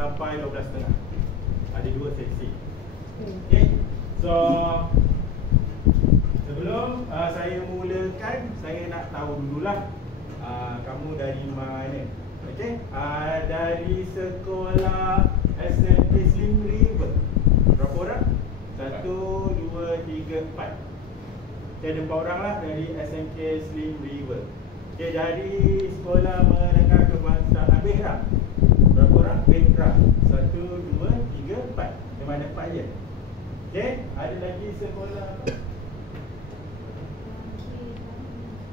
sampai 12.30. Ada 2 sesi. Okay. So sebelum saya mulakan, saya nak tahu dululah kamu dari mana. Okay. Dari sekolah SMK Slim River. Berapa orang? 1, 2, 3, 4. Okay, ada 4 orang lah dari SMK Slim River. Okay, dari sekolah menengah kebangsaan Behra. Berapa orang? Behra. 1, 2, 3, 4. Memang ada 4 je. Okay, ada lagi sekolah.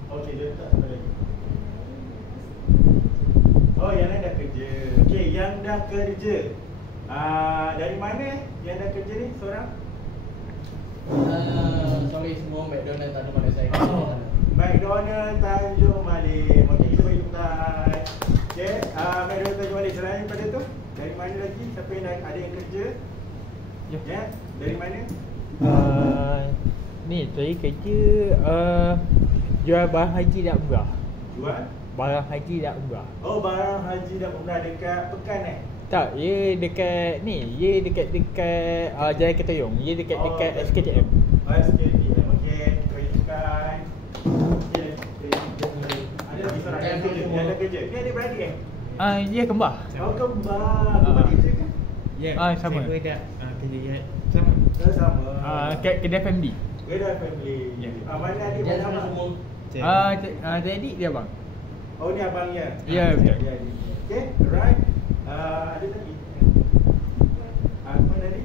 Okay, dia tak sekolah lagi. Oh, yang lain dah kerja. Okay, yang dah kerja. Dari mana yang dah kerja ni seorang? Sorry semua, McDonald Tanjung Malim saya. McDonald Tanjung Malim. Okey, kita bagi tepuk. Okey, McDonald Tanjung Malim. Selain daripada tu, dari mana lagi? Siapa yang ada yang kerja? Ya. Yeah. Dari mana? Ni saya kerja jual barang haji dan umrah. Jual? Barang haji dan umrah. Oh, barang haji dan umrah dekat Pekan Tak, ia dekat ni, ia dekat Jalan Ketayong. Ia dekat SKTM. SKTM. Okey, bagi Pekan. Okey, ada lagi seorang yang ada kerja. Ni adik beradik Dia kembar. Oh, kembar. Kembar kerja ke? Ya, sama. Saya dah kerja sama. Sama. Kedai family. Kedai family. Ya. Mana adik mana abang? Adik dia bang. Oh, ni abangnya? Ya, betul. Okay, alright. Ada lagi? Apa tadi?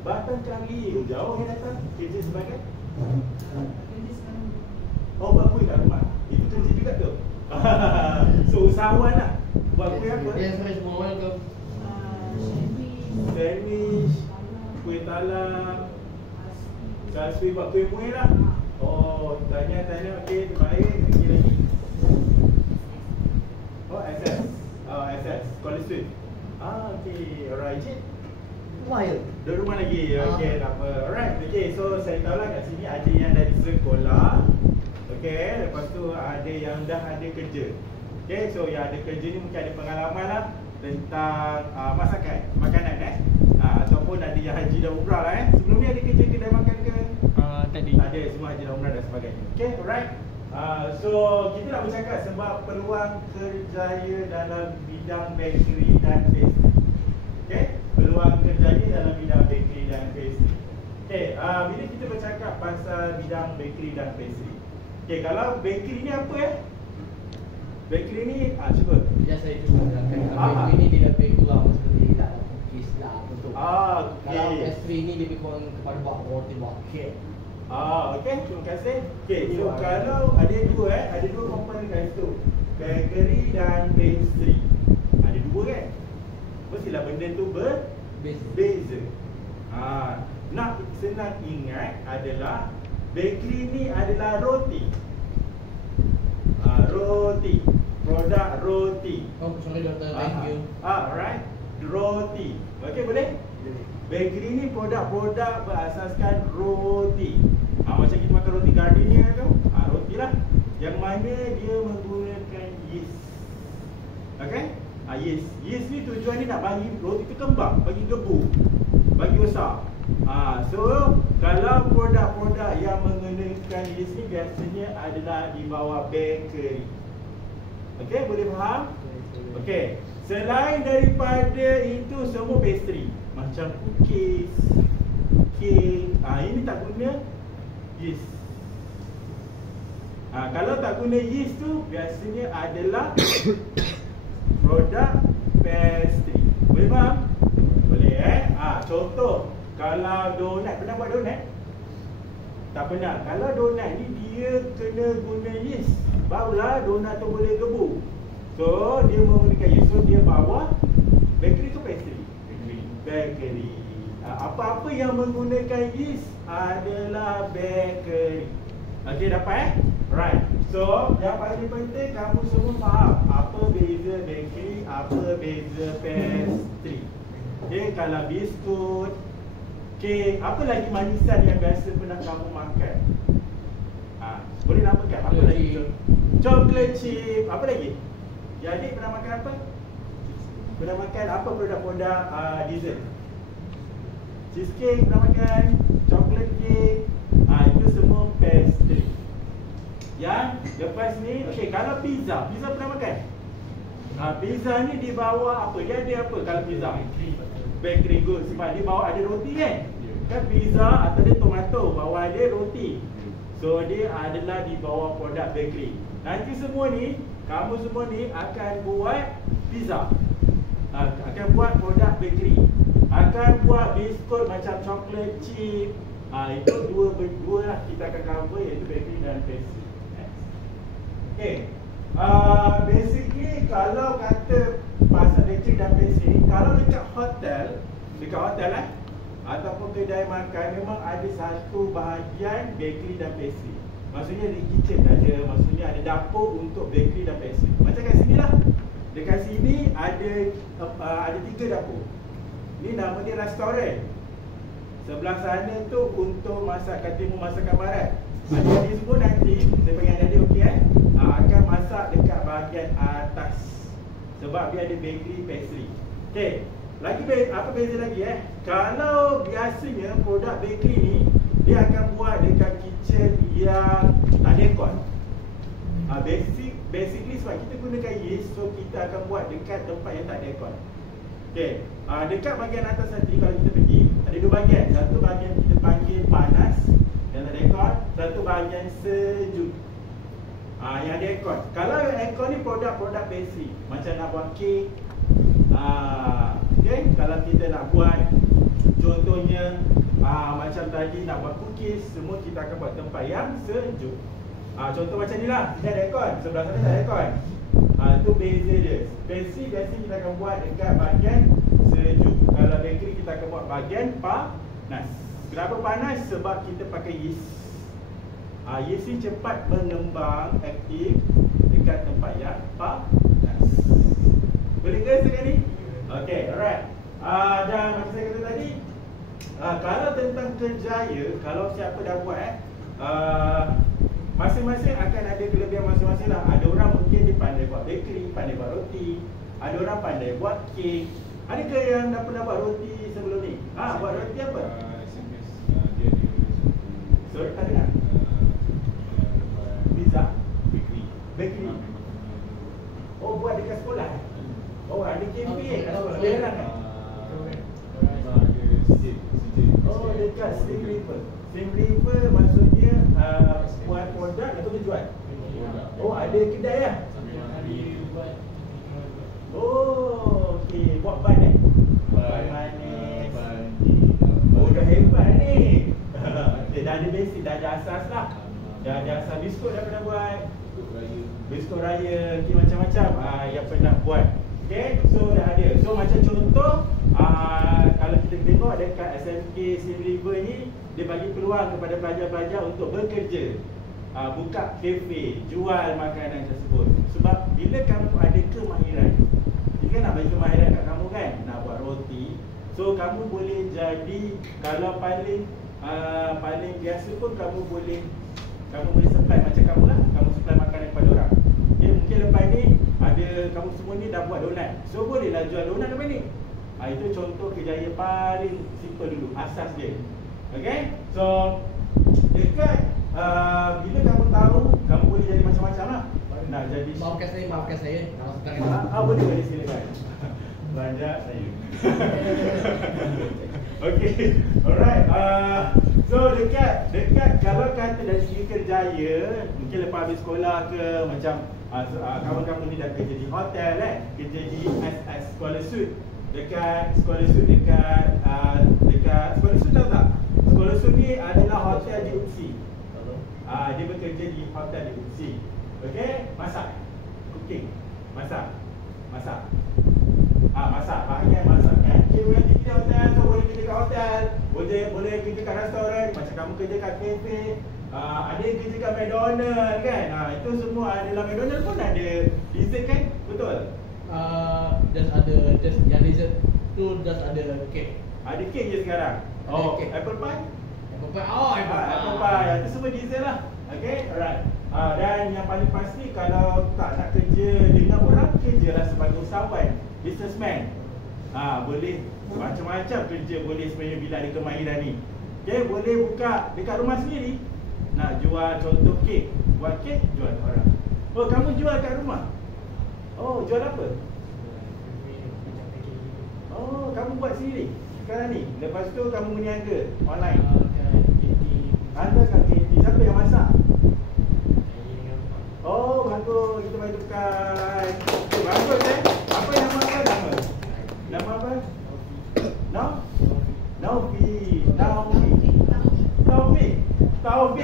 Batang Kali. Jauh yang datang? Kerja sebagai? Oh, buat kuih kat rumah. Itu kerja juga tu? So, usahawan lah. Buat kuih apa? Dia sampai semua orang ke? Sandwich, kuih talam, kasui, buat kuih muih lah. Oh, tanya, okey, terbaik. Lagi. Oh, SS. SS. College Street. Okey. Alright, Cik. Rumah je? Di rumah lagi. Okey, tak apa. Alright. Okey, so saya tahu lah kat sini ada yang dari sekolah. Okey, lepas tu ada yang dah ada kerja. Okey, so yang ada kerja ni mungkin ada pengalaman lah tentang masakan, makanan ataupun ada yang haji dan umrah lah Sebelum ni ada kerja kedai makan ke? Tadi. Tak ada, semua haji dan umrah dan sebagainya. Okey, alright. So kita nak bercakap sebab peluang kerjaya dalam bidang bakery dan pastry. Okey, peluang kerjaya dalam bidang bakery dan pastry. Okey, bila kita bercakap pasal bidang bakery dan pastry. Okey, kalau bakery ni apa Bakery ni cuba. Ya, saya cuba terangkan. Bakery ni dia lebih kurang seperti tak ada cookies lah untuk. Okey. Kalau pastry ni lebih kurang kepada buat roti, buat kek. Okey, terima kasih. Okey, so kalau ada dua komponen kat situ. Bakery dan pastry. Ada dua kan? Mestilah benda tu berbeza. Nak senang ingat adalah bakery ni adalah roti. Roti. Produk roti. Oh, sorry doktor, thank you. Alright. Roti. Okey, boleh? Bakery ni produk-produk berasaskan roti. Macam kita makan roti Gardenia tu, roti lah. Yang mana dia menggunakan yeast. Okay? Yeast. Yeast ni tujuan ni nak bagi roti tu kembang, bagi gebu, bagi besar. So kalau produk-produk yang menggunakan yeast ni biasanya adalah di bawah bakery. Okay, boleh faham? Okay. Selain daripada itu semua pastry, macam cookies, cake, ini tak guna yeast. Kalau tak guna yeast tu biasanya adalah produk pastry. Boleh faham? Boleh contoh, kalau donat, pernah buat donat? Tak pernah. Kalau donat ni dia kena guna yeast, barulah donat tu boleh gebu. So dia menggunakan yeast. So dia bawa bakery tu pastry. Bakery. Apa-apa yang menggunakan yeast adalah bakery. Okey, dapat Right. So yang paling penting kamu semua faham apa beza bakery, apa beza pastry. Okay, kalau biskut, kek, apa lagi manisan yang biasa pernah kamu makan? Boleh namakan apa lagi? Chocolate chip. Apa lagi? Yang adik pernah makan apa? Pernah makan apa produk-produk dessert? Cheesecake pernah makan, chocolate cake, itu semua pastry. Yang lepas ni, okey, kalau pizza pernah makan? Pizza ni di bawah apa? Dia ada apa kalau pizza? Bakery goods. Sebab di bawah ada roti kan? Kan pizza atas dia tomato, bawah dia roti. So dia adalah di bawah produk bakery. Nanti semua ni, kamu semua ni akan buat pizza, akan buat produk bakery, akan buat biskut macam chocolate chip. Itu dua lah kita akan cover, iaitu bakery dan pastry. Okay. Basically kalau kata pasal bakery dan pastry, kalau dekat hotel ataupun kedai makan, memang ada satu bahagian bakery dan pastry. Maksudnya di kitchen ada, maksudnya ada dapur untuk bakery dan pastry. Macam kat sini lah. Dekat sini ada 3 dapur. Ni nama dia restoran. Sebelah sana tu untuk masakan timur, masakan barat. Adik-adik semua nanti, saya panggil adik-adik okey akan masak dekat bahagian atas. Sebab dia ada bakery, pastry. Okey. Lagi apa beza lagi Kalau biasanya produk bakery ni dia akan buat dekat kitchen yang tak ada aircon. Basically sebab kita gunakan yeast, so kita akan buat dekat tempat yang tak ada aircon. Okey. Dekat bahagian atas nanti kalau kita pergi, ada 2 bahagian. Satu bahagian kita panggil panas yang tak ada aircon, satu bahagian sejuk. Yang ada aircon. Kalau yang aircon ni produk-produk pastry, macam nak buat kek. Okay, kalau kita nak buat contohnya macam tadi nak buat cookies, semua kita akan buat tempat yang sejuk. Contoh macam ni lah, sini ada aircon, sebelah sana tak ada aircon. Itu beza dia. Pastry biasanya kita akan buat dekat bahagian sejuk. Kalau bakery kita akan buat bahagian panas. Kenapa panas? Sebab kita pakai yeast. Yeast ni cepat mengembang aktif dekat tempat yang panas. Boleh ke setakat ni? Okay, alright. Dan macam saya kata tadi, kalau tentang kerjaya, kalau siapa dah buat masing-masing akan ada kelebihan masing-masing lah. Ada orang mungkin dia pandai buat bakery, pandai buat roti. Ada orang pandai buat kek. Adakah yang dah pernah buat roti sebelum ni? Buat roti apa? Sorry, tak dengar. Pizza? Bakery. Oh, buat dekat sekolah? Oh, ada campaign kat sekolah. Benar kan? Oh, dekat Slim River. Slim River maksudnya buat produk atau jual? Oh, ada kedai lah? Oh, okey. Buat ban ban manis. Oh, dah hebat ni. Okay, dah ada basic, dah ada asas lah. Dah ada asas. Biskut dah pernah buat. Biskut raya, macam-macam yang pernah buat. Okay, so dah ada. So macam contoh, kalau kita tengok dekat SMK Slim River ni, dia bagi peluang kepada pelajar-pelajar untuk bekerja, buka kafe, jual makanan tersebut. Sebab bila kamu ada kemahiran, dia kan nak bagi kemahiran kat kamu kan, nak buat roti. So kamu boleh jadi, kalau paling biasa pun kamu boleh supply macam kamu lah. Kamu supply makanan kepada orang. Okay, mungkin lepas ni ada kamu semua ni dah buat donat, so bolehlah jual donat lepas ni. Itu contoh kerjaya paling simple dulu, asas dia. Okay, so dekat bila kamu tahu, kamu boleh jadi macam-macam lah. Nak jadi Maafkan saya kalau sekarang boleh silakan. Banyak saya. Okay, alright. So dekat kalau kata dari segi kerjaya, mungkin lepas habis sekolah ke, macam kawan-kawan ni dah kerja di hotel kerja di Sekolah Sud. Dekat Sekolah Sud dekat Sekolah Sud, tahu tak? Sekolah Sud ni adalah hotel di UPSI. Dia bekerja di hotel di UPSI. Okay, masak, cooking, masak. Masak, bahagian masak kan. Okay, boleh kerja hotel, so boleh kerja kat hotel, boleh kerja kat restoran, macam kamu kerja kat kafe, ada yang kerja kat McDonald kan. Itu semua adalah, McDonald pun ada dessert kan, betul? Yang dessert tu just ada kek. Ada kek je sekarang. Oh, cake. apple pie? Apple pie. Itu semua dessert lah. Okay, alright. Dan yang paling pasti, kalau tak nak kerja dengan orang, kerjalah sebagai usahawan. businessman. Boleh macam-macam kerja boleh sebenarnya bila ada kemahiran ni. Okay, boleh buka dekat rumah sendiri. Nak jual contoh kek, buat kek, jual orang. Oh, kamu jual kat rumah? Oh, jual apa? Oh, kamu buat sendiri sekarang ni. Lepas tu kamu berniaga online. Anda kat KT, siapa yang masak? Oh, bagus. Kita mari tukar. Okay, bagus Apa nama apa? Nama apa?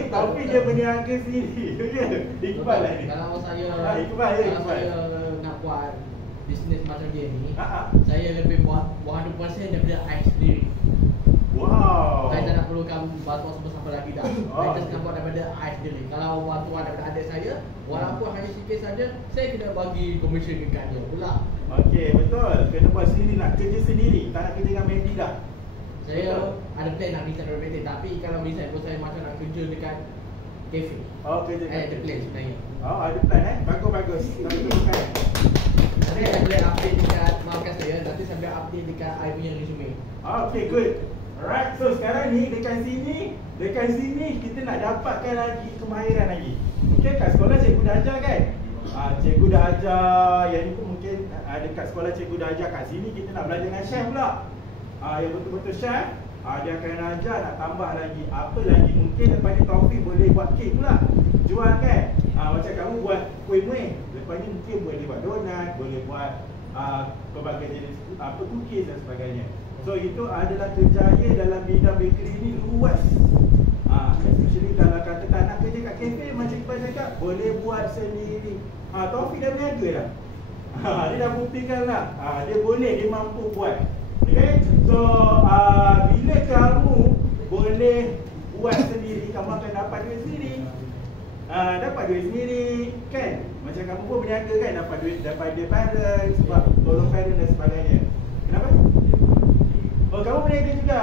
Taufik dia berniaga sendiri. Iqbal lah ni. Kalau saya Iqbal. saya nak buat bisnes macam dia ni, saya lebih buat 100% daripada I sendiri. Wow. Saya tak nak perlukan bantuan siapa lagi dah. Saya just nak buat daripada I sendiri. Kalau bantuan daripada adik saya, walaupun hanya sikit saja, saya kena bagi komisen dekat dia pula. Okey, betul. Kena buat sendiri, nak kerja sendiri. Tak nak kerja dengan Mehdi dah. Saya ada plan nak resign dari PT, tapi kalau resign pun saya macam nak kerja dekat kafe. Oh, kerja ada plan sebenarnya. Oh, ada plan bagus. Tapi tu bukan. Nanti saya boleh update dekat markas saya, nanti saya boleh update dekat I punya resume. Okay, good. Alright, so sekarang ni dekat sini kita nak dapatkan lagi kemahiran lagi. Okay, kat sekolah cikgu dah ajar kan? Cikgu dah ajar, yang ni pun mungkin dekat sekolah cikgu dah ajar. Kat sini kita nak belajar dengan chef pula. Yang betul-betul chef, dia akan ajar nak tambah lagi. Apa lagi mungkin lepas ni Taufik boleh buat kek pula. Jual kan? Macam kamu buat kuih muih. Lepas ni mungkin boleh buat donat, boleh buat pelbagai jenis cookies dan sebagainya. So itu adalah kerjaya dalam bidang bakery ni luas. Especially kalau kata tak nak kerja kat kafe, macam kita cakap, boleh buat sendiri. Taufik dah berniaga dah. Dia dah buktikan lah. Dia boleh, dia mampu buat. Okay, so bila kamu boleh buat sendiri, kamu akan dapat duit sendiri. Dapat duit sendiri kan? Macam kamu pun berniaga kan, dapat duit daripada parents, sebab tolong parents dan sebagainya. Kenapa? Oh, kamu berniaga juga.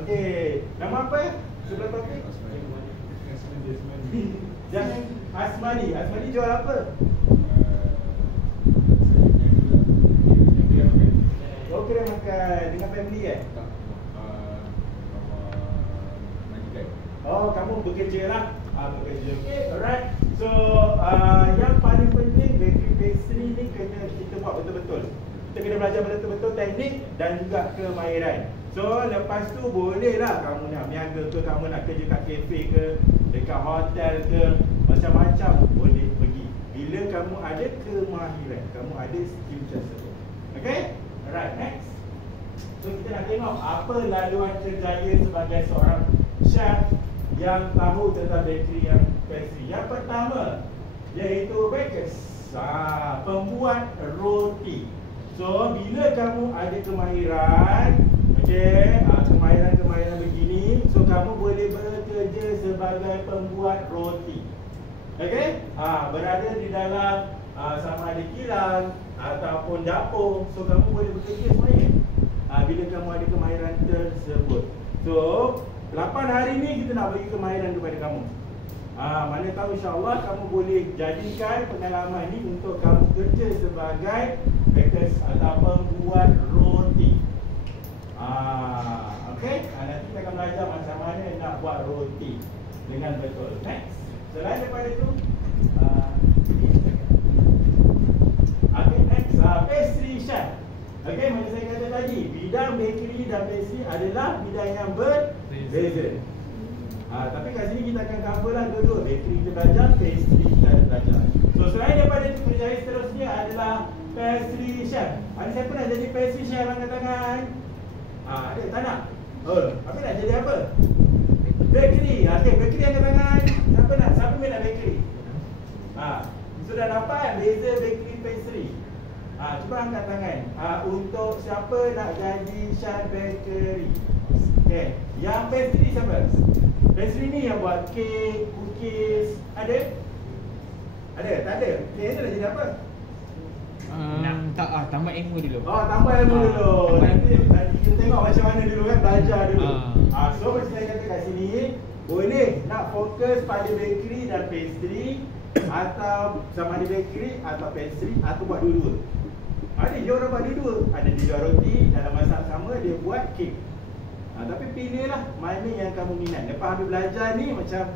Okey, nama apa ya? Sebelah Taufik? Asmadi jual apa? Oh, kira makan dengan family kan? Oh, kamu bekerja lah. Bekerja. Okay, alright. So, yang paling penting bakery pastry ni kena kita buat betul-betul. Kita kena belajar betul-betul teknik dan juga kemahiran. So, lepas tu boleh lah kamu nak berniaga ke, kamu nak kerja kat kafe ke, dekat hotel ke, macam-macam boleh pergi. Bila kamu ada kemahiran, kamu ada skill tersebut. Okay? Alright, next. So kita nak tengok apa laluan kerjaya sebagai seorang chef yang tahu tentang bakery yang pastry. Yang pertama iaitu bakers, pembuat roti. So bila kamu ada kemahiran, okey, kemahiran begini, so kamu boleh bekerja sebagai pembuat roti. Okey? Berada di dalam sama ada kilang ataupun dapur, so kamu boleh bekerja semuanya bila kamu ada kemahiran tersebut. So 8 hari ni kita nak bagi kemahiran kepada kamu. Mana tahu insya-Allah kamu boleh jadikan pengalaman ni untuk kamu kerja sebagai bakers atau pembuat roti. Okey, nanti kita akan belajar macam mana nak buat roti dengan betul. Next. Selain daripada itu, next, pastry chef. Okay, macam saya kata tadi, bidang bakery dan pastry adalah bidang yang berbeza. Tapi kat sini kita akan cover lah dua-dua. Bakery kita belajar, pastry kita ada belajar. So selain daripada itu, kerjaya seterusnya adalah pastry chef. Ada siapa nak jadi pastry chef angkat tangan? Ada, tak nak? Apa nak jadi apa? Bakery. Okay, bakery angkat tangan. Siapa nak? Siapa nak bakery? Sudah dapat beza bakery pastry. Cuba angkat tangan. Untuk siapa nak jadi chef bakery? Okay. Yang pastry siapa? Pastry ni yang buat kek, cookies. Ada? Ada? Tak ada? Okay, itu nak jadi apa? Tambah ilmu dulu. Tambah ilmu dulu. Nanti kita tengok macam mana dulu kan, belajar dulu. So macam saya kata kat sini, boleh nak fokus pada bakery dan pastry, atau sama ada bakery atau pastry, atau buat dua-dua. Ada je orang buat dua. Ada dia jual roti, dalam masa sama dia buat kek. Tapi pilihlah mana yang kamu minat. Lepas habis belajar ni macam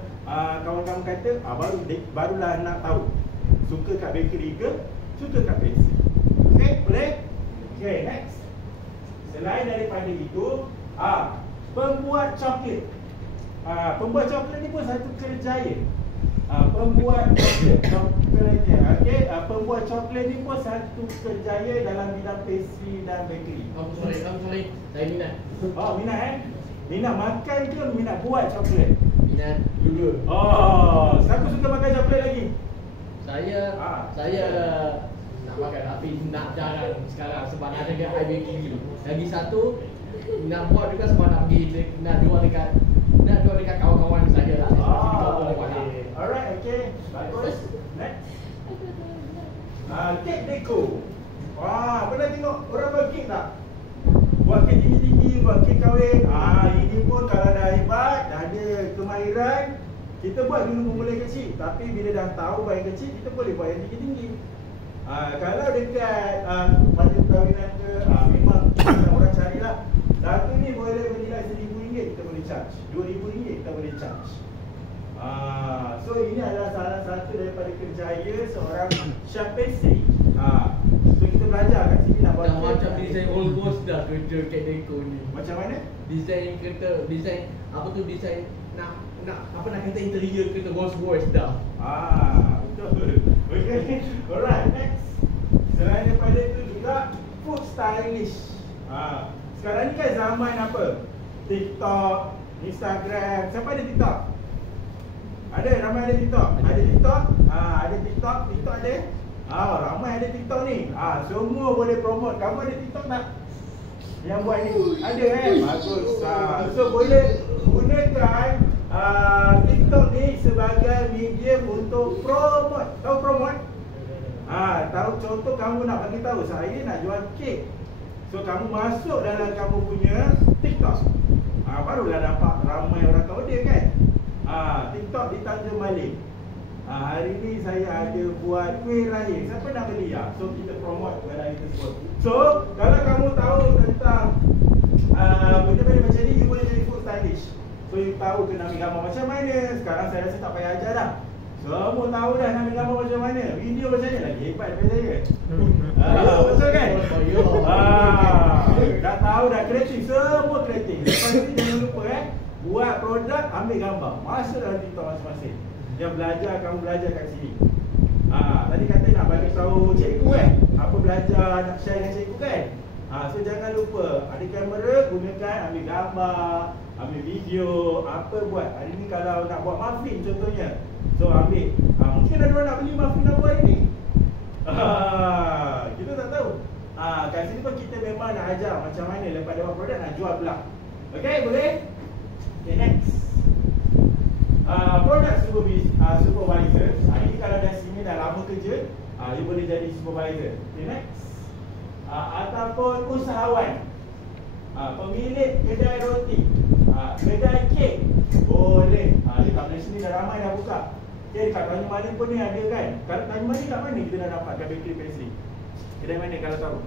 kawan-kawan kata, barulah nak tahu suka kat bakery ke, suka kat pastry. Okay, boleh? Okay, next. Selain daripada itu, pembuat coklat. Pembuat coklat ni pun satu kerjaya. Pembuat coklatnya, okey, pembuat coklat ni pun satu kerjaya dalam bidang pastry dan bakery. Sorry, saya minat. Oh, minat minat makan ke minat buat coklat? Minat dua-dua. Oh, siapa suka makan coklat lagi? Saya nak makan tapi nak jarang sekarang sebab ada dekat bakery. Lagi satu nak buat juga sebab nak pergi nak jual dekat kawan-kawan saya lah. Okay. Alright, okay. Bagus. Next. Kek deko. Pernah tengok orang buat kek tak? Buat kek tinggi-tinggi, buat kek kahwin. Ini pun kalau dah hebat, dah ada kemahiran, kita buat dulu pun boleh kecil. Tapi bila dah tahu buat yang kecil, kita boleh buat yang tinggi-tinggi. Kalau dekat pada perkahwinan ke, memang orang carilah. Satu ni boleh bernilai RM1,000, kita boleh charge. RM2,000 kita boleh charge. So ini adalah salah satu daripada kerjaya seorang chef pastry. So kita belajar kat sini nak buat macam design almost dah kerja kek deko ni. Macam mana? Design nak kata interior kereta Rolls-Royce dah. Betul. Okay. Alright, next. Selain daripada itu juga food stylish. Sekarang ni kan zaman apa? TikTok, Instagram. Siapa ada TikTok? Ada, ramai ada TikTok. Ada TikTok? Ada TikTok. TikTok ada? Ramai ada TikTok ni. Semua boleh promote. Kamu ada TikTok tak? Yang buat ni? Ada Bagus. So boleh gunakan TikTok ni sebagai medium untuk promote. Tahu promote? Tahu contoh kamu nak bagi tahu saya nak jual kek. So kamu masuk dalam kamu punya TikTok. Barulah dapat ramai orang tahu dia kan. TikTok ditanjung balik. Hari ni saya ada buat kuih raya. Siapa nak beli? So kita promote kuih raya tersebut. So kalau kamu tahu tentang benda-benda macam ni, you boleh jadi food stylish. So you tahu kena ambil gambar macam mana. Sekarang saya rasa tak payah ajar dah. Semua tahu dah nak ambil gambar macam mana. Video macam mana lagi hebat daripada saya. Betul kan? Dah tahu dah kreatif. Semua kreatif. Lepas ni jangan lupa buat produk, ambil gambar, masuk dalam TikTok masing-masing. Yang belajar, kamu belajar kat sini. Tadi kata nak bagi tahu cikgu apa belajar, nak share dengan cikgu kan. So jangan lupa, ada kamera, gunakan, ambil gambar, ambil video, apa buat. Hari ni kalau nak buat muffin contohnya, so ambil, mungkin ada orang nak beli muffin apa hari ni. Kita tak tahu. Kat sini pun kita memang nak ajar macam mana lepas dia buat produk nak jual pula. Okay, boleh? Okay, next. Product supervisor. Ini kalau dah sini dah lama kerja, you boleh jadi supervisor. Okay, next. Ataupun usahawan, pemilik kedai roti, kedai kek, boleh. Dekat Malaysia ni dah ramai dah buka. Okay, dekat Tanjung Malim pun ni ada kan. Kalau Tanjung Malim kat mana kita dah dapatkan bakery pastry? Kedai mana kalau tahu?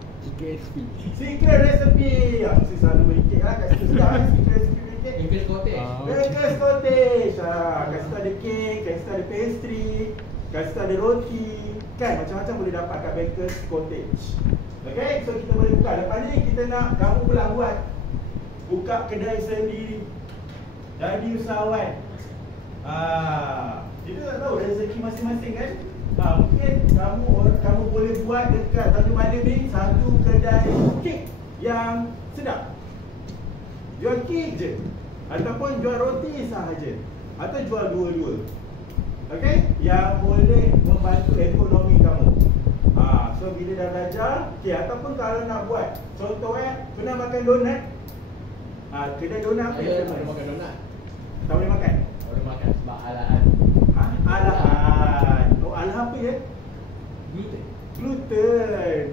Secret recipe. Mesti selalu beri kek lah kat situ. Sedap kan secret recipe beri kek? English Cottage. English Cottage. Kat situ ada kek, kat situ ada pastry, kat situ ada roti. Kan macam-macam boleh dapat kat Baker's Cottage. Okay, so kita boleh buka. Lepas ni kita nak kamu pula buka kedai sendiri, jadi usahawan. Kita tak tahu rezeki masing-masing kan. Mungkin kamu boleh buat dekat Tanjung Malim ni satu kedai kek yang sedap. Jual kek je, ataupun jual roti sahaja, atau jual dua-dua. Okay, yang boleh membantu ekonomi kamu. So bila dah belajar, okay, ataupun kalau nak buat contoh pernah makan donat. Kedai donat apa yang boleh makan donat? Tak boleh makan? Boleh makan sebab alahan. Alahan. Alahan apa ya? Gluten.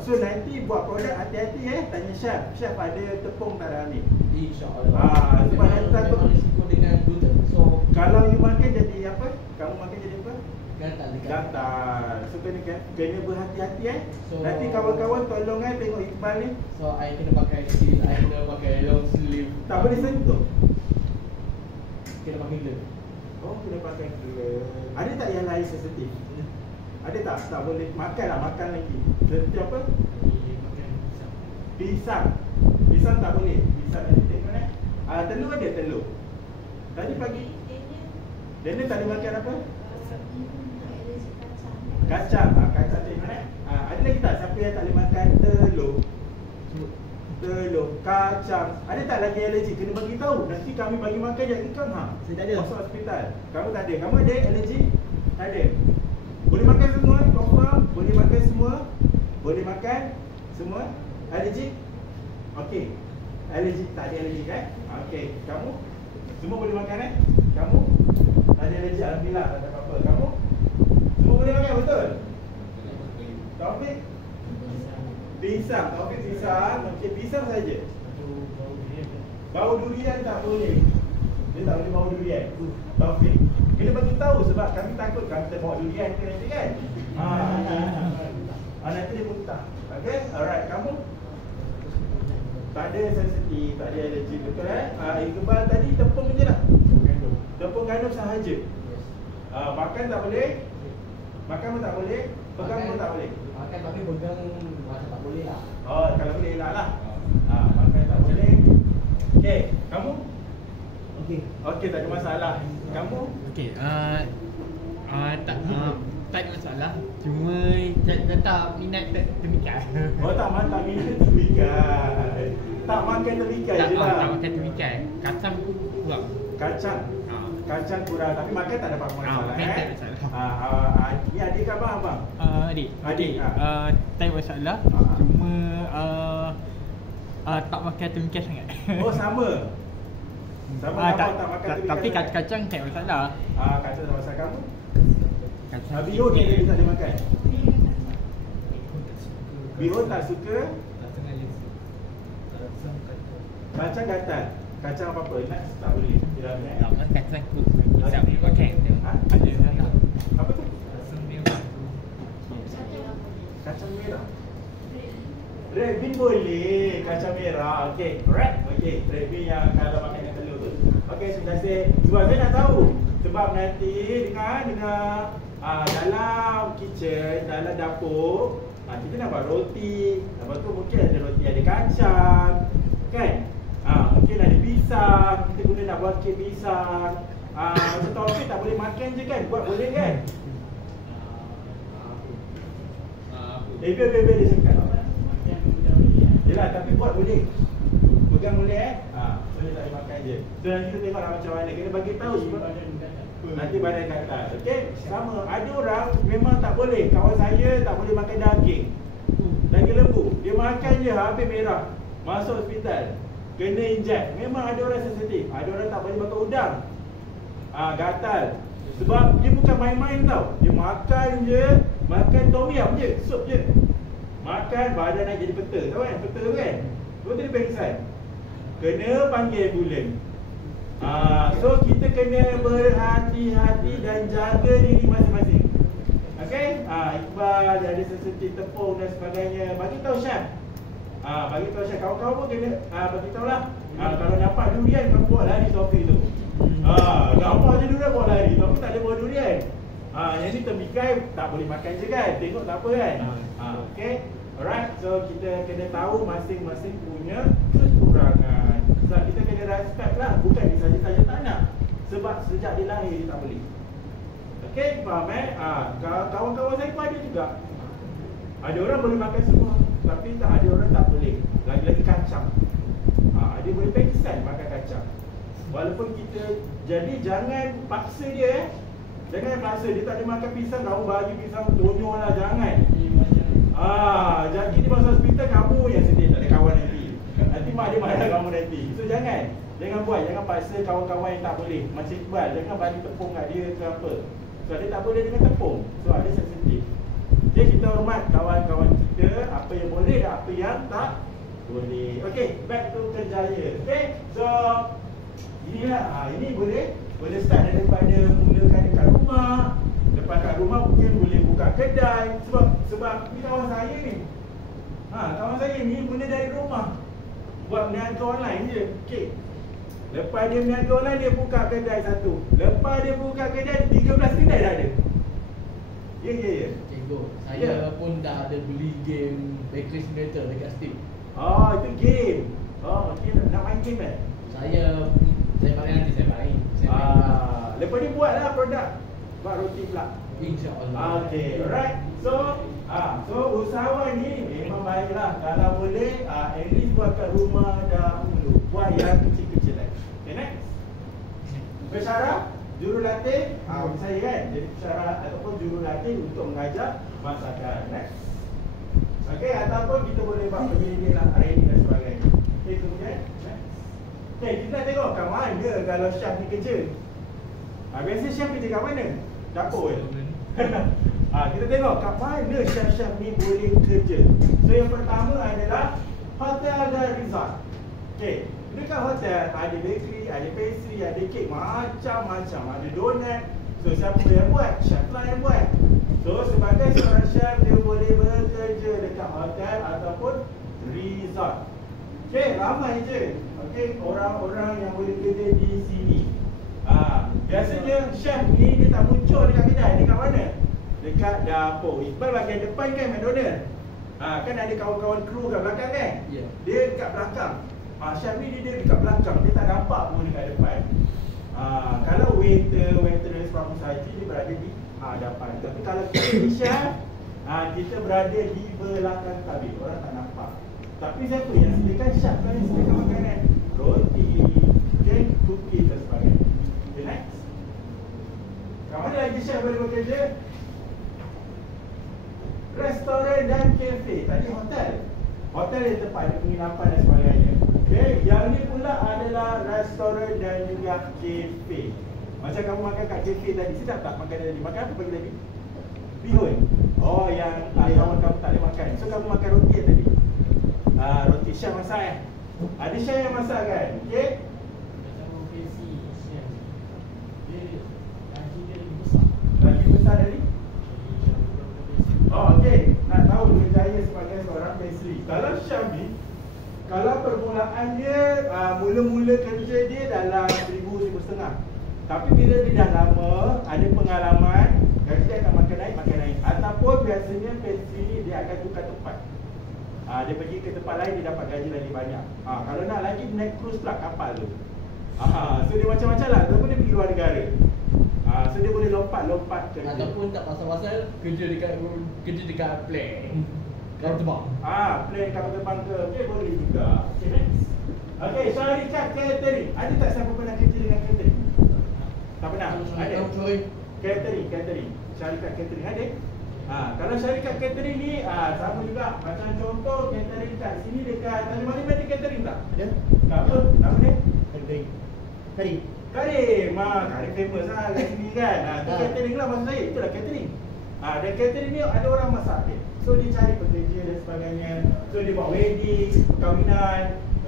So nanti buat produk hati-hati tanya chef. Chef ada tepung tak dah ambil? InsyaAllah. Sebab nanti takut risiko dengan gluten. So kalau you makan jadi apa? Kamu makan jadi apa? Gatal dekat. Gatal. So kena berhati-hati So- Nanti kawan-kawan tolong tengok Iqbal ni. So I kena pakai shield, I kena pakai long sleeve. Tak boleh sentuh. Kena pakai glove. Oh, kena pakai glove. Ada tak yang lain sensitif? Ada tak? Tak boleh makan lah, makan lagi. Seperti apa? Makan pisang. Pisang. Pisang tak boleh. Pisang nanti tengok telur ada telur. Tadi pagi Daniel tak boleh makan apa? Kacang. Kacang tengok ada lagi tak siapa yang tak boleh makan telur? Telur, kacang. Ada tak lagi alergi? Kena bagi tahu. Nanti kami bagi makan je ikan Saya tak ada. masuk hospital. Kamu tak ada. Kamu ada alergi? Tak ada. Boleh makan semua? Confirm? Boleh makan semua? Boleh makan semua? Alergi? Okey. Alergi, tak ada alergi kan? Okey. Kamu? Semua boleh makan Kamu? Tak ada alergi, alhamdulillah, tak ada apa-apa. Kamu? Semua boleh makan, betul? Taufik? Pisang. Taufik pisang. Okey, pisang saja. Bau durian tak boleh. Dia tak boleh bau durian. Taufik. Kena bagi tahu sebab kami takut kami terbawa durian ke nanti kan. Nanti dia muntah. Okey, alright. Kamu? Tak ada sensitif, tak ada alergi, betul Iqbal tadi tepung je lah. Tepung gandum sahaja. Makan tak boleh. Makan pun tak boleh. Pegang pun tak boleh. Makan tapi pegang macam tak boleh lah. Oh, kalau boleh elak lah. Makan tak boleh. Okey, kamu? Okey, tak ada masalah. Kamu? Okey, tak ada masalah. Cuma tak minat temikai. Oh, tak makan minum temikai. Tak makan temikai je lah. Tak makan temikai. Kacang kurang. Kacang. Kacang kurang, tapi makan tak ada apa-apa masalah. Makan tak ada masalah. Ni adik ke abang? Adik. Adik. Tak ada masalah. Cuma tak makan temikai sangat. Oh, sama. Sama abang tak makan temikai. Tapi sangat. kacang tak ada masalah. Kacang tak masalah. Kamu? Kacang Bihun ni dia tak boleh makan. Bihun tak suka. Kacang gatal. Kacang apa-apa nak tak boleh. Tidak boleh. tak makan kacang pisang boleh makan. Ada. Apa tu? Kacang merah. Kacang merah. Red bean boleh. Kacang merah. Okey. Alright. Okey. Red bean yang kalau makan dengan telur tu. Okey, terima kasih. Sebab saya nak tahu. Sebab nanti dengar dalam kitchen, dalam dapur, kita nak buat roti. Lepas tu mungkin ada roti ada kacang. Kan? Mungkin ada pisang. Kita guna nak buat kek pisang. Macam Taufik tak boleh makan je kan? Buat boleh kan? Biar dia cakap. Yelah, tapi buat boleh. Pegang boleh boleh tak boleh makan je. So nanti kita tengoklah macam mana. Kena bagi tahu sebab nanti badan gatal. Okey? Sama. Ada orang memang tak boleh. Kawan saya tak boleh makan daging. Daging lembu. Dia makan je habis merah. Masuk hospital. Kena inject. Memang ada orang sensitif. Ada orang tak boleh makan udang. Gatal. Sebab dia bukan main-main tau. Dia makan je. Makan tom yum je. Sup je. Makan badan nak jadi peta. Tahu kan? Peta tu kan? Lepas tu dia pengsan. Kena panggil ambulan. So kita kena berhati-hati dan jaga diri masing-masing. Okey? Iqbal dia ada sensitif tepung dan sebagainya. Bagi tahu Syam. Bagi tahu Syam. Kawan-kawan pun kena bagi tahulah. Kalau nampak durian kau bawa lari Taufik tu. Nampak je durian bawa lari. Taufik tak boleh bawa durian. Yang ni temikai tak boleh makan je kan. Tengok tak apa kan. Okey. Alright. So kita kena tahu masing-masing punya kekurangan. Sebab kita kena respect lah. Bukan dia saja-saja tak nak. Sebab sejak dia lahir dia tak boleh. Okey, faham kawan-kawan saya pun ada juga. Ada orang boleh makan semua. Tapi tak ada orang tak boleh. Lagi-lagi kacang. Dia boleh pengsan makan kacang. Walaupun kita, jadi jangan paksa dia Jangan paksa dia tak ada makan pisang. Kamu bagi pisang tonyo lah, jangan. Jadi dia masuk hospital, kamu yang sedih, tak ada kawan nanti. Nanti mak dia marah kamu nanti. So jangan buat, jangan paksa kawan-kawan yang tak boleh. Macam Iqbal, jangan bagi tepung kat dia ke apa. Sebab dia tak boleh dengan tepung. So ada sensitif. Jadi kita hormat kawan-kawan kita, apa yang boleh dan apa yang tak boleh. Okay, back to kerjaya. Okay, so inilah, ini boleh start daripada mulakan dekat rumah. Lepas kat rumah mungkin boleh buka kedai. Sebab ni kawan saya ni. Kawan saya ni mula dari rumah. Buat berniaga online je. Okay. Lepas dia berniaga online, dia buka kedai satu. Lepas dia buka kedai, 13 kedai dah ada. Ya. Cikgu, saya pun dah ada beli game Bakery Simulator dekat Steam. Itu game. Okay, nak main game Saya balik nanti, saya main. Lepas ni buatlah produk. Buat roti pula. InsyaAllah. Okay, alright. So usahawan ni memang baiklah. Kalau boleh, at least buat kat rumah dahulu. Buat yang kecil-kecil lagi. Okay, next. Bersyarat jurulatih, saya kan. Jadi bersyarat ataupun jurulatih untuk mengajar masakan. Next. Okay, ataupun kita boleh buat penyelidik lah hari ni dan sebagainya. Okay, kemudian next. Okay, kita nak tengok kat mana kalau chef ni kerja. Biasa chef kerja kat mana? Dapur. Kita tengok kat mana chef-chef ni boleh kerja. So yang pertama adalah hotel dan resort. Okay, dekat hotel ada bakery, ada pastry, ada kek, macam-macam. Ada donut. So siapa yang buat? Chef lah yang buat. So sebagai seorang chef, dia boleh bekerja dekat hotel ataupun resort. Okay, ramai je. Okay, orang-orang yang boleh kerja di sini. Biasanya chef ni dia tak muncul dekat kedai. Dekat mana? Dekat dapur. Iqbal bahagian depan kan McDonald. Kan ada kawan-kawan kru kat belakang kan? Yeah. Dia dekat belakang. Chef ni dia dekat belakang. Dia tak nampak pun dekat depan. Kalau waitress, pramu saji, dia berada di depan. Tapi kalau kita ni chef, kita berada di belakang tabir. Orang tak nampak. Tapi siapa yang sediakan chef kan yang sediakan makanan? Roti, kek, cookies dan sebagainya. Okay, next. Kat mana lagi chef boleh bekerja? Restoran dan kafe. Tadi hotel. Hotel dia tempat ada penginapan dan sebagainya. Okay, yang ni pula adalah restoran dan juga kafe. Macam kamu makan kat kafe tadi, sedap tak makan tadi? Makan apa pagi tadi? Bihun. Yang kawan kamu tak boleh makan. So kamu makan roti tadi. Roti chef masak ada chef yang masak kan? Okay. Lagi besar dari? Okey. Nak tahu berjaya sebagai seorang pastry. Kalau chef ni, kalau permulaan dia, mula-mula kerja dia dalam 1,000-1,500. Tapi bila dia dah lama, ada pengalaman, gaji dia akan makin naik. Ataupun biasanya pastry ni dia akan tukar tempat. Dia pergi ke tempat lain, dia dapat gaji lagi banyak. Kalau nak lagi, naik cruise pula kapal tu. So dia macam-macam lah. Ataupun dia pergi luar negara. So dia boleh lompat-lompat kerja. Ataupun tak pasal-pasal kerja dekat plane. Kapal terbang. Plane kapal terbang ke. Okay, boleh juga. Okay, next. Okay, syarikat catering. Ada tak siapa pernah kerja dengan catering? Tak pernah? Ada? Catering. Syarikat catering ada? Kalau syarikat catering ni, sama juga. Macam contoh catering kat sini dekat Tanjung Malim ada catering tak? Ada. Apa? Nama dia? Karim. Karim, Karim famous lah kat sini kan. Tu catering lah maksud saya, itulah catering. Dan catering ni ada orang masak dia. So dia cari pekerja dan sebagainya. So dia buat wedding, perkahwinan.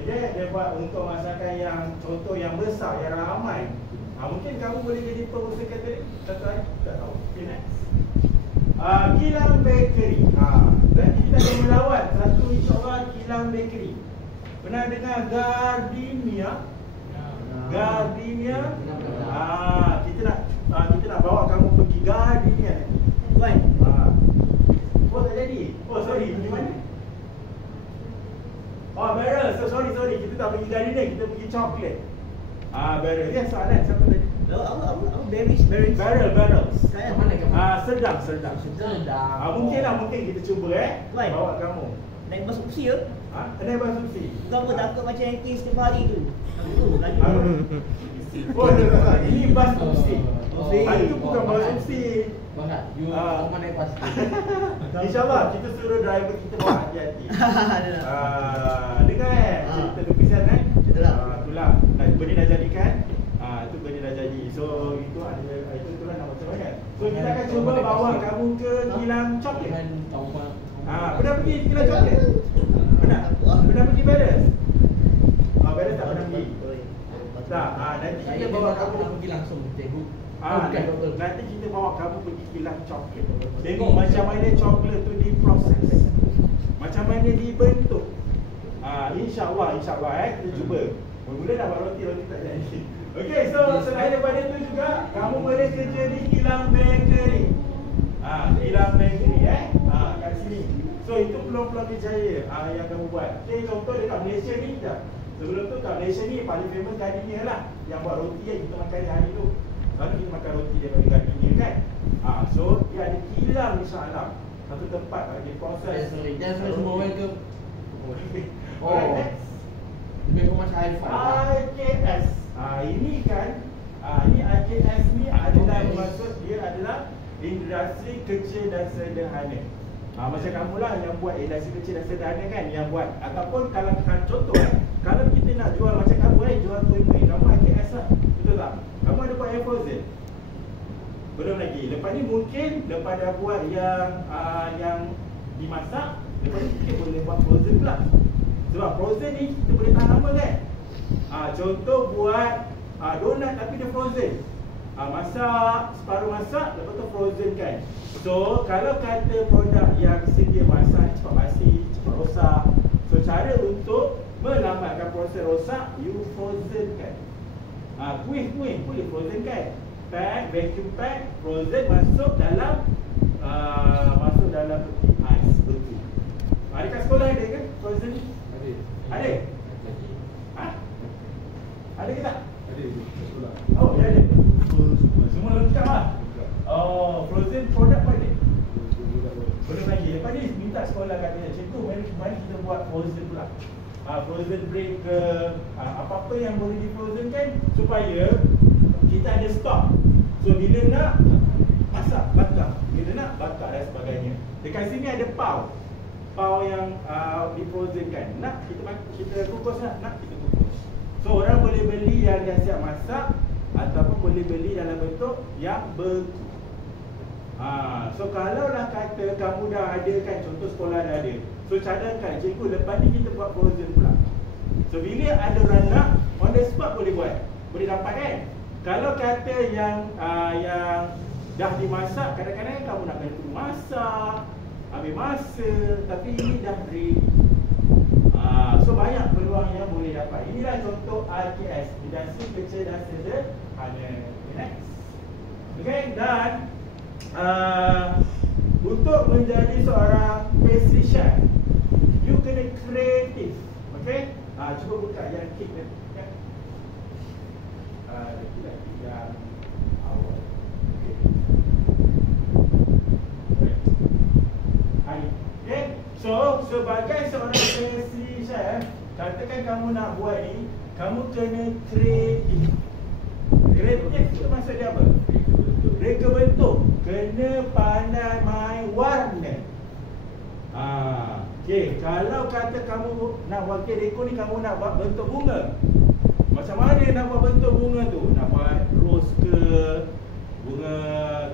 Dia buat untuk masakan yang contoh yang besar, yang ramai. Mungkin kamu boleh jadi pengusaha catering. Satu hari, tak tahu. Okay, next. Kilang Bakery. Dan kita akan melawat satu insyaAllah Kilang Bakery. Pernah dengar Gardenia? Gardenia. Kita nak bawa kamu pergi Gardenia. Why? Tak jadi. Sorry, pergi mana? Barrel. Sorry. Kita tak pergi Gardenia, kita pergi Chocolate. Barrel. Ya, soalan siapa tadi? Apa berries? Barrels. Saya Mana kamu? Sedang. Mungkin kita cuba Why? bawa kamu. naik bas usia. Naik bas usia. Bukan apa takut macam yang kes setiap hari tu. Ini bas usia. Itu bukan bas usia. Bahat, you sama naik bas. InsyaAllah kita suruh driver kita bawa hati-hati. Dengar cerita lukisan itulah benda dah jadikan. Itu benda dah jadi. So itulah nak macam mana. So kita akan cuba bawa kamu ke Kilang Chocolate. Pernah pergi Kilang Chocolate? Pernah pergi Barrels? Barrels tak pernah pergi. Tak, nanti kita bawa kamu pergi langsung cikgu. Bukan doktor. nanti kita bawa kamu pergi kilang coklat. Tengok macam mana coklat tu diproses. Macam mana dibentuk. InsyaAllah kita cuba. Mula dah buat roti tak jadi. Okey, so selain daripada tu juga kamu boleh kerja di kilang bakery. Kilang bakery kat sini. So itu peluang-peluang kerjaya yang kamu buat. Okey, contoh dekat Malaysia ni dah. Sebelum tu kat Malaysia ni paling famous Gardenia lah. Yang buat roti yang kita makan hari tu. Lalu kita makan roti daripada Gardenia kan. So dia ada kilang di Shah Alam. Satu tempat bagi proses. Jangan sampai semua orang ke. Alright, Lebih kurang macam hi-fi. IKS. Ini kan ini IKS ni adalah maksud dia adalah industri kecil dan sederhana. Macam kamulah yang buat industri kecil dan sederhana kan, yang buat ataupun kalau contoh kalau kita nak jual macam kamu jual kuih-kuih, kamu IKS lah. Betul tak? Kamu ada buat yang frozen. Belum lagi. Lepas ni mungkin lepas dah buat yang dimasak, lepas ni kita boleh buat frozen pula. Sebab frozen ni kita boleh tahan lama kan. Contoh buat donat tapi dia frozen. Masak, separuh masak, lepas tu frozen kan. So kalau kata produk yang sedia masak cepat basi, cepat rosak. So cara untuk melambatkan proses rosak, you frozen kan. Kuih-kuih boleh frozen kan. Pack, vacuum pack, frozen masuk dalam peti ais betul. Dekat sekolah ada ke frozen ni? Ada? Ada ke tak? Ada sekolah. Oh, dia ada. Semua lengkap lah. Frozen product pun ada. Boleh bagi. Lepas ni minta sekolah katanya, cikgu mari kita buat frozen pula. Frozen break ke apa-apa yang boleh di frozen kan, supaya kita ada stok. So bila nak masak, bakar. Bila nak bakar dan sebagainya. Dekat sini ada pau yang di frozen kan. Nak kita kukus nak kita kukus. So orang boleh beli yang dah siap masak ataupun boleh beli dalam bentuk yang beku. So kalau lah kata kamu dah ada kan, contoh sekolah dah ada, so cadangkan cikgu lepas ni kita buat frozen pula. So bila ada orang nak, on the spot boleh buat, boleh dapat kan. Kalau kata yang dah dimasak, kadang-kadang kamu nak kena tunggu masak, ambil masa, tapi ini dah ready. So banyak peluang yang boleh dapat. Inilah contoh IKS, industri kecil dan sederhana. Next. Okay, dan untuk menjadi seorang pastry chef, you kena kreatif. Okay, cuba buka yang cake ni. Lagi yang awal. Okay, so sebagai seorang pastry chef, katakan kamu nak buat ni, kamu kena kreatif. Kreatif itu maksud dia apa? Reka bentuk. Kena pandai main warna. Okay, kalau kata kamu nak buat kek reko ni, kamu nak buat bentuk bunga. Macam mana nak buat bentuk bunga tu? Nak buat rose ke, bunga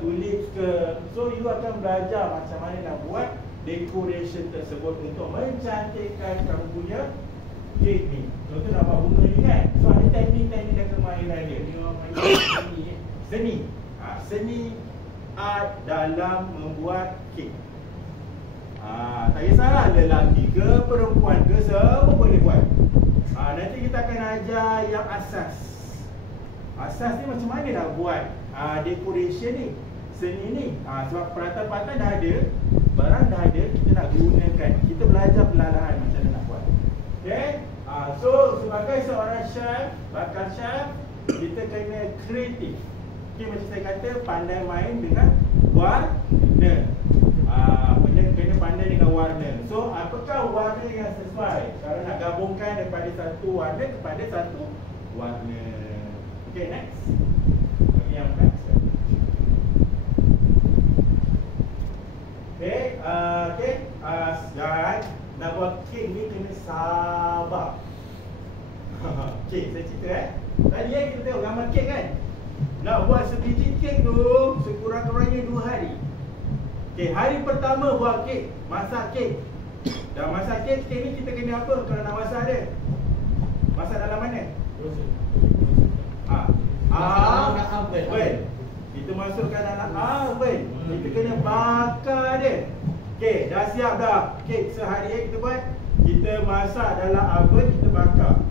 tulip ke. So you akan belajar macam mana nak buat decoration tersebut untuk mencantikkan kamu punya kek ni. Contoh nak buat bunga ni kan. So ada teknik-teknik dan kemahiran dia. Seni. Seni art dalam membuat kek. Tak kisahlah lelaki ke perempuan ke, semua boleh buat. Nanti kita akan ajar yang asas. Asas ni macam mana nak buat decoration ni, seni ni. Sebab peralatan-peralatan dah ada, barang dah ada, kita nak gunakan. Kita belajar perlahan macam mana nak buat. Okay, so sebagai seorang chef, bakal chef, kita kena kreatif. Okay, macam saya kata, pandai main dengan warna. Kena pandai dengan warna. So, apakah warna yang sesuai? Kalau nak gabungkan daripada satu warna kepada satu warna. Okay, next. Bagi yang next. Okay, dan nak buat kek ni kena sabar. Okay, saya cerita tadi kita tengok gambar kek kan. Nak buat sebiji kek tu sekurang-kurangnya 2 hari. Okay, hari pertama buat kek, masak kek. Dah masak kek ni kita kena apa kalau nak masak dia? Masak dalam mana? Frozen. Well, Kita masukkan anak oven. Kita kena bakar dia. Okey, dah siap dah. Kek sehari kita buat. Kita masak dalam oven, kita bakar.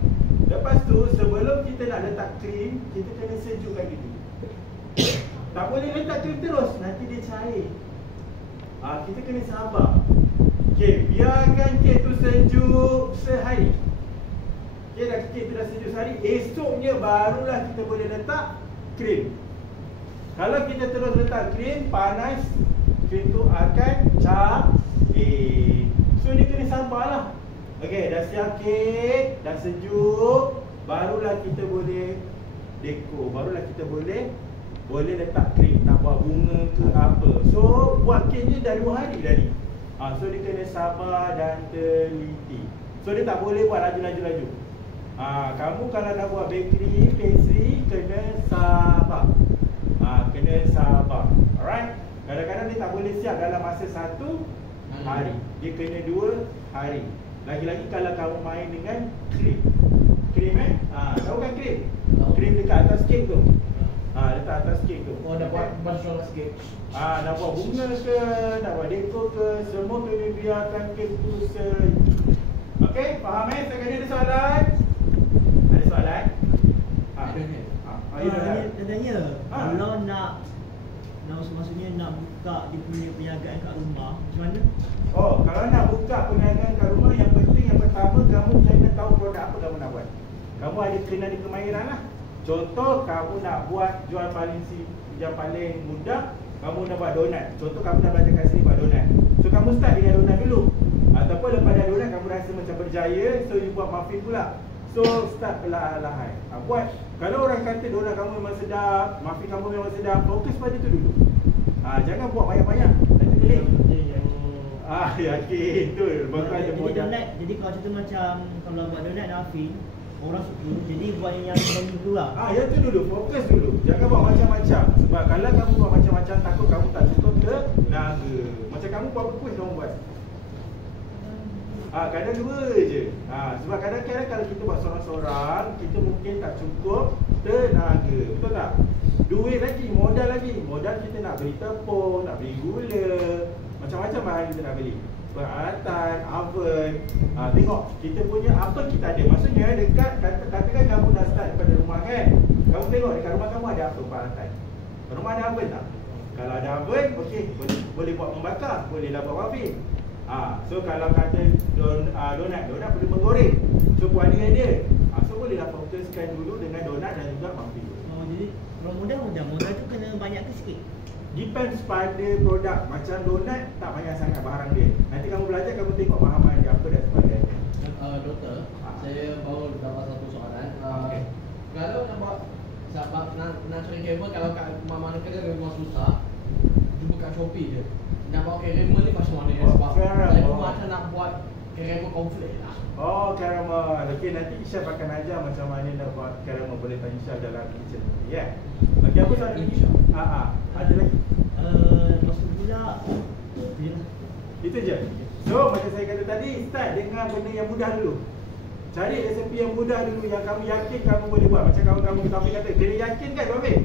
Lepas tu sebelum kita nak letak krim, kita kena sejukkan dulu. Tak boleh letak krim terus, nanti dia cair. Kita kena sabar. Okey, biarkan kek tu sejuk sehari. Okey, dah kek tu dah sejuk sehari, esoknya barulah kita boleh letak krim. Kalau kita terus letak krim, panas, krim tu akan cair. So dia kena sabarlah. Okey, dah siap kek, dah sejuk, barulah kita boleh dekor, barulah kita boleh letak krim, nak buat bunga ke apa. So buat kek ni dah 2 hari dah ni. So dia kena sabar dan teliti. So dia tak boleh buat laju-laju. Kamu kalau nak buat bakery, pastry, kena sabar. Kena sabar. Alright. Kadang-kadang dia tak boleh siap dalam masa 1 hari. Dia kena 2 hari. Lagi-lagi kalau kamu main dengan krim. Krim tahu kan krim? Krim dekat atas kek tu. Letak atas kek tu. Nak buat basuh sikit. Nak buat bunga ke, nak buat dekor ke, semua kena biarkan kek tu Okey, faham Sekarang ada soalan? Ada soalan? Dia tanya, kalau nak maksudnya nak buka dia punya perniagaan kat rumah, macam mana? Kalau nak buka perniagaan kat rumah, yang penting yang pertama kamu kena tahu produk apa kamu nak buat. Kamu kena ada kemahiran lah. Contoh kamu nak buat jual yang paling mudah, kamu nak buat donat. Contoh kamu dah belajar kat sini buat donat. So kamu start dengan donat dulu. Ataupun lepas dah donat kamu rasa macam berjaya, so you buat muffin pula. So start perlahan-lahan. Buat. Kalau orang kata donat kamu memang sedap, muffin kamu memang sedap, fokus pada tu dulu. Jangan buat banyak-banyak, nanti pelik. Yakin tu. Bakal ada modal. Jadi kalau contoh macam kalau buat donat dan muffin, orang suka, jadi buat yang dulu lah. Yang tu dulu, fokus dulu. Jangan buat macam-macam. Sebab kalau kamu buat macam-macam, takut kamu tak cukup tenaga. Macam kamu berapa kuih kamu buat? Kadang 2 je. Sebab kadang-kadang kalau kita buat sorang-sorang, kita mungkin tak cukup tenaga. Betul tak? Duit lagi, modal lagi. Modal kita nak beli tepung, nak beli gula, macam-macam bahan kita nak beli. Peralatan, oven. Tengok, kita punya apa kita ada. Maksudnya dekat, katakan kamu dah start daripada rumah kan. Kamu tengok dekat rumah kamu ada apa peralatan. Rumah ada oven tak? Kalau ada oven, okey, boleh buat membakar, bolehlah buat muffin. So kalau kata donat perlu menggoreng. So buat dia. So bolehlah fokuskan dulu dengan donat dan juga muffin. Jadi kalau modal tu kena banyak ke sikit? Depends pada produk. Macam donat tak banyak sangat barang dia. Nanti kamu belajar, kamu tengok bahan dia apa dan sebagainya. Doktor, saya baru dapat satu soalan. Kalau nak buat sebab nak cari kabel, kalau kat mana kena memang susah, jumpa kat Shopee je. Nak bawa caramel ni macam mana ya? Sebab saya pun macam nak buat caramel cornflake lah. Caramel. Okey, nanti Isyaf akan ajar macam mana nak buat caramel. Boleh tanya Isyaf dalam kitchen. Ya. Okey, apa soalan lagi? Ada lagi? Maksud pula itu je. So, macam saya kata tadi, start dengan benda yang mudah dulu. Cari resepi yang mudah dulu, yang kamu yakin kamu boleh buat. Macam kamu Taufik kata, kena yakin kan Taufik?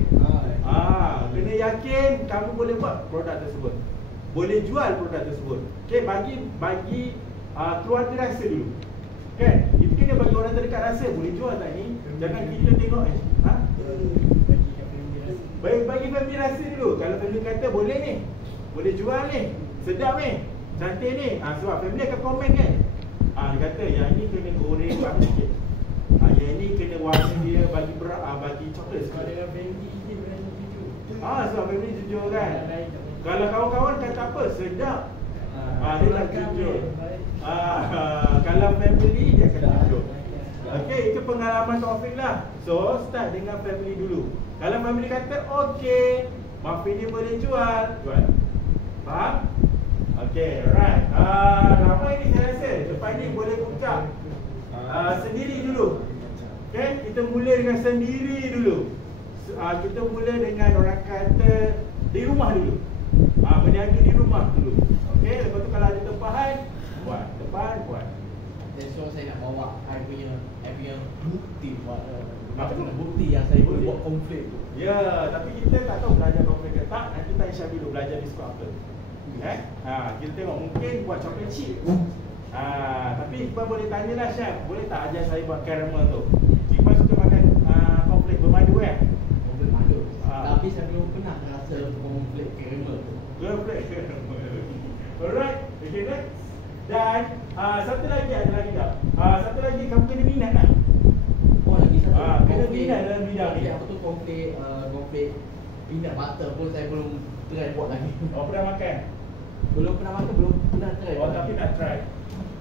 Kena yakin kamu boleh buat produk tersebut, boleh jual produk tersebut. Okay, bagi keluarga rasa dulu. Kan? Kita kena bagi orang terdekat rasa, boleh jual tak ni? Jangan kita tengok bagi family rasa dulu. Kalau family kata boleh ni, boleh jual ni, sedap ni, cantik ni, sebab family akan komen kan. Dia kata yang ni kena goreng bagi sikit, yang ni kena warna dia bagi bagi coklat sikit. Dengan family je berani jujur. Sebab family jujur kan. Kalau kawan-kawan kata apa, sedap, dia tak jujur. Kalau family dia akan jujur. Okey, itu pengalaman Taufik lah. So, start dengan family dulu. Kalau family kata okey, muffin dia boleh jual. Faham? Okey, alright. Ramai ni saya rasa lepas ni boleh buka sendiri dulu. Okay, kita mula dengan sendiri dulu. Kita mula dengan orang kata di rumah dulu. Berniaga di rumah dulu. Okey, lepas tu kalau ada tempahan, buat. esok saya nak bawa I punya bukti buat Apa tu? bukti yang saya boleh Bukti? buat konflik tu. Ya, tapi kita tak tahu belajar konflik ke tak. Nanti tak Isya dulu belajar di sekolah apa. Kita tengok mungkin buat coklat chip. Tapi Iqbal boleh tanyalah Syaf, boleh tak ajar saya buat caramel tu? Iqbal suka makan konflik bermadu Konflik madu. Ah. Tapi saya belum pernah rasa konflik caramel tu. Konflik caramel. Alright, okay next. Dan satu lagi ada lagi tak? Satu lagi kamu kena minat tak? Oh lagi satu. Kena minat dalam bidang ni. Apa tu konflik peanut butter pun saya belum try buat lagi. Oh, pernah makan? Belum pernah makan, belum pernah try. Oh, tapi nak try.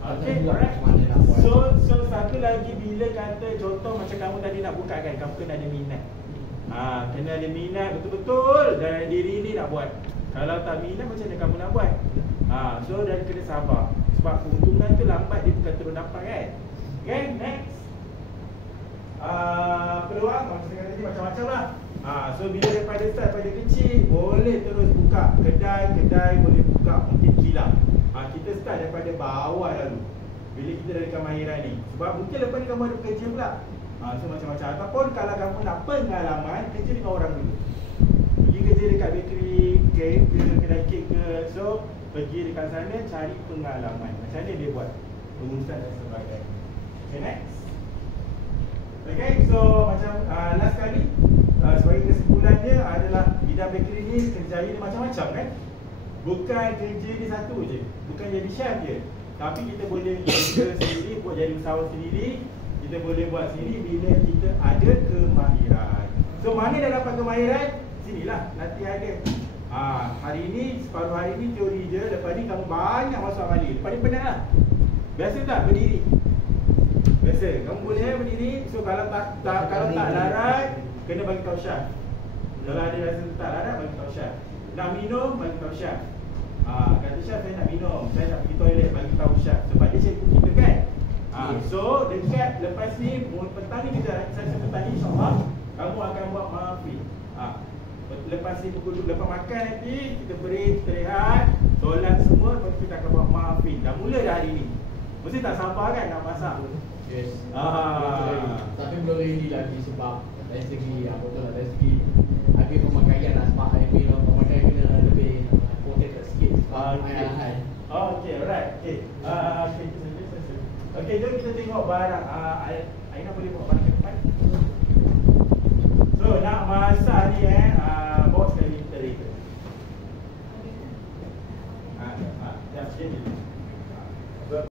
Okay, Saya buat alright. macam mana nak buat. So satu lagi bila kata contoh macam kamu tadi nak buka kan, kamu kena ada minat. Kena ada minat betul-betul dalam diri ni nak buat. Kalau tak minat macam mana kamu nak buat? So dan kena sabar. Sebab keuntungan tu lambat dia bukan terus dapat kan. Okay, next. Peluang macam saya kata tadi macam-macam lah. So bila daripada start pada kecil boleh terus buka kedai boleh buka mungkin kilang. Kita start daripada bawah dulu. Bila kita dari kemahiran ni. Sebab mungkin lepas ni kamu ada kerja pula. So macam-macam. Ataupun kalau kamu nak pengalaman, kerja dengan orang dulu. Pergi kerja dekat bakery, kek ke, kedai kek ke. So pergi dekat sana cari pengalaman. Macam mana dia buat pengurusan dan sebagainya. Okay, next. Okay, so macam last kali sebagai kesimpulannya adalah bidang bakery ni kerjaya dia macam-macam kan. Bukan kerja ni satu je. Bukan jadi chef je. Tapi kita boleh kerja sendiri, buat jadi usahawan sendiri. Kita boleh buat sendiri bila kita ada kemahiran. So mana dah dapat kemahiran? Sinilah latihan dia. Hari ni, separuh hari ni teori je. Lepas ni kamu banyak masuk amal dia. Lepas ni penat lah. Biasa tak berdiri? Biasa. Kamu boleh berdiri. So kalau tak larat, kena bagi tahu Syah. Kalau ada rasa tak larat, bagi tahu Syah. Nak minum, bagi tahu Syah. Kata Syah, saya nak minum, saya nak pergi toilet, bagi tahu Syah. Sebab dia cikgu kita kan. So dekat lepas ni, petang ni kita sesi petang ni insyaAllah kamu akan buat muffin. Lepas ni lepas makan nanti kita break, kita rehat, solat semua, lepas tu kita akan buat muffin. Dah mula dah hari ni. Mesti tak sabar kan nak masak. Yes. Tapi belum ready lagi sebab dari segi dari segi